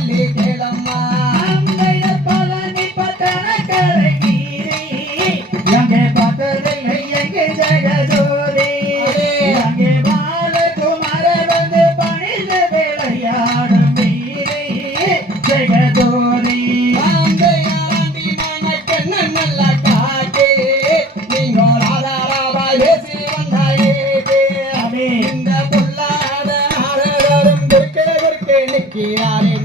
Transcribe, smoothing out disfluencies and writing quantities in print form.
சொல்லி கேளம்மா பழனி பட்டண கரை நீரே எங்கே பார்த்ததில்லை எங்கே ஜெகதோரி அங்கே பாலகுமார வந்து பணிந்து விளையாடும் வீரே ஜெகதோரி நல்ல காட்டு நீங்கள் ஆதாரமாய் பேசி வந்தாயே இந்த பொல்லாத நிற்கிறாரே